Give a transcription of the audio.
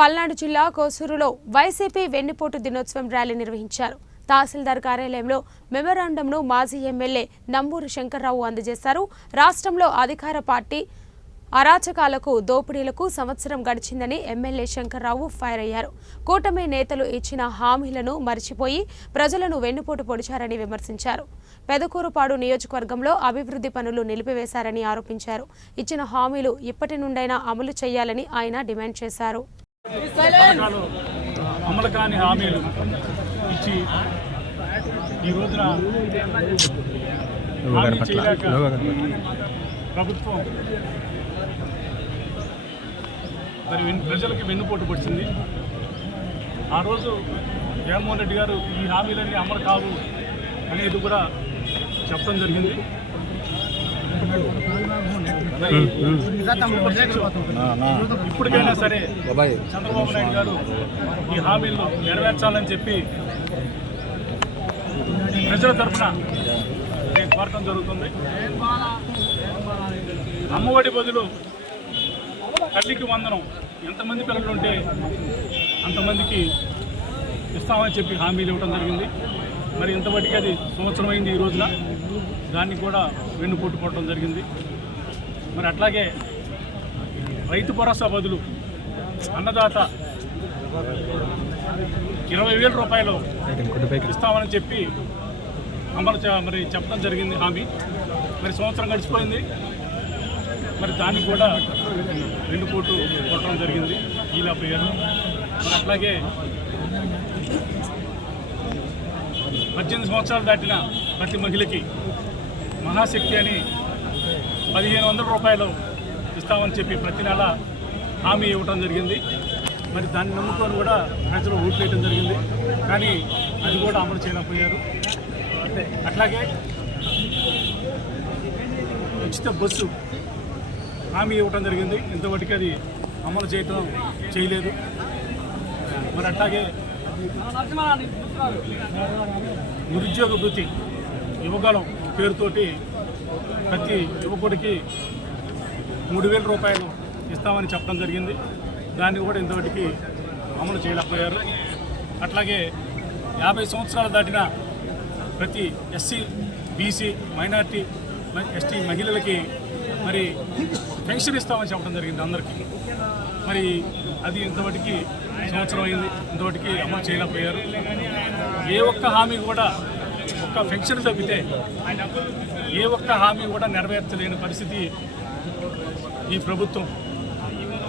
పల్నాడు జిల్లా కోసూరులో వైసీపీ వెన్నుపోటు దినోత్సవం ర్యాలీ నిర్వహించారు. తహసీల్దార్ కార్యాలయంలో మెమోరాండంను మాజీ ఎమ్మెల్యే నంబూరు శంకర్రావు అందజేశారు. రాష్ట్రంలో అధికార పార్టీ అరాచకాలకు దోపిడీలకు సంవత్సరం గడిచిందని ఎమ్మెల్యే శంకర్రావు ఫైర్ అయ్యారు. కూటమి నేతలు ఇచ్చిన హామీలను మరిచిపోయి ప్రజలను వెన్నుపోటు పొడిచారని విమర్శించారు. పెదకూరుపాడు నియోజకవర్గంలో అభివృద్ధి పనులు నిలిపివేశారని ఆరోపించారు. ఇచ్చిన హామీలు ఇప్పటి నుండైనా అమలు చేయాలని ఆయన డిమాండ్ చేశారు. అమలు కాని హామీలు ఇచ్చి ఈ రోజున హామీ చేయలేక ప్రభుత్వం మరి ప్రజలకి వెన్నుపోటు పడుతుంది. ఆ రోజు జగన్మోహన్ రెడ్డి గారు ఈ హామీలన్నీ అమలు కావు అనేది కూడా చెప్పడం జరిగింది. ఇప్పటికైనా సరే చంద్రబాబు నాయుడు గారు ఈ హామీలను నెరవేర్చాలని చెప్పి ప్రజల తరఫున నేను కోరటం జరుగుతుంది. అమ్మఒడి బదులు తల్లికి వందనం ఎంతమంది పిల్లలు ఉంటే అంతమందికి ఇస్తామని చెప్పి హామీలు ఇవ్వడం జరిగింది. మరి ఇంతవరకు అది సంవత్సరం అయింది. ఈ రోజున దాన్ని కూడా వెన్నుపోటు పడటం జరిగింది. మరి అట్లాగే రైతు భరోసా బదులు అన్నదాత 20,000 రూపాయలు ఇస్తామని చెప్పి మరి చెప్పడం జరిగింది హామీ. మరి సంవత్సరం గడిచిపోయింది. మరి దాన్ని కూడా వెన్నుపోటు కొట్టడం జరిగింది ఇలా పేరు. మరి అట్లాగే 18 సంవత్సరాలు దాటిన ప్రతి మహిళకి మహాశక్తి అని 1,500 రూపాయలు ఇస్తామని చెప్పి ప్రతి నెల హామీ ఇవ్వడం జరిగింది. మరి దాన్ని నమ్ముకొని కూడా ప్రజలు ఓట్లు వేయడం జరిగింది. కానీ అది కూడా అమలు చేయలేకపోయారు. అట్లాగే ఉచిత బస్సు హామీ ఇవ్వడం జరిగింది. ఇంతవరకు అది అమలు చేయలేదు. మరి అట్లాగే నిరుద్యోగ వృత్తి యువగలం పేరుతోటి ప్రతి యువకుడికి 3,000 రూపాయలు ఇస్తామని చెప్పడం జరిగింది. దాన్ని కూడా ఇంతవరకు అమలు చేయలేకపోయారు. అట్లాగే 50 సంవత్సరాలు దాటిన ప్రతి ఎస్సీ, బీసీ, మైనార్టీ, ఎస్టీ మహిళలకి మరి పెన్షన్ ఇస్తామని చెప్పడం జరిగింది అందరికీ. మరి అది ఇంతవరకు సంవత్సరం అయింది. ఇంతవరకు అమలు చేయలేకపోయారు. ఏ ఒక్క హామీ కూడా ఒక్క పెన్షన్ తగ్గితే ఏ ఒక్క హామీ కూడా నెరవేర్చలేని పరిస్థితి ఈ ప్రభుత్వం.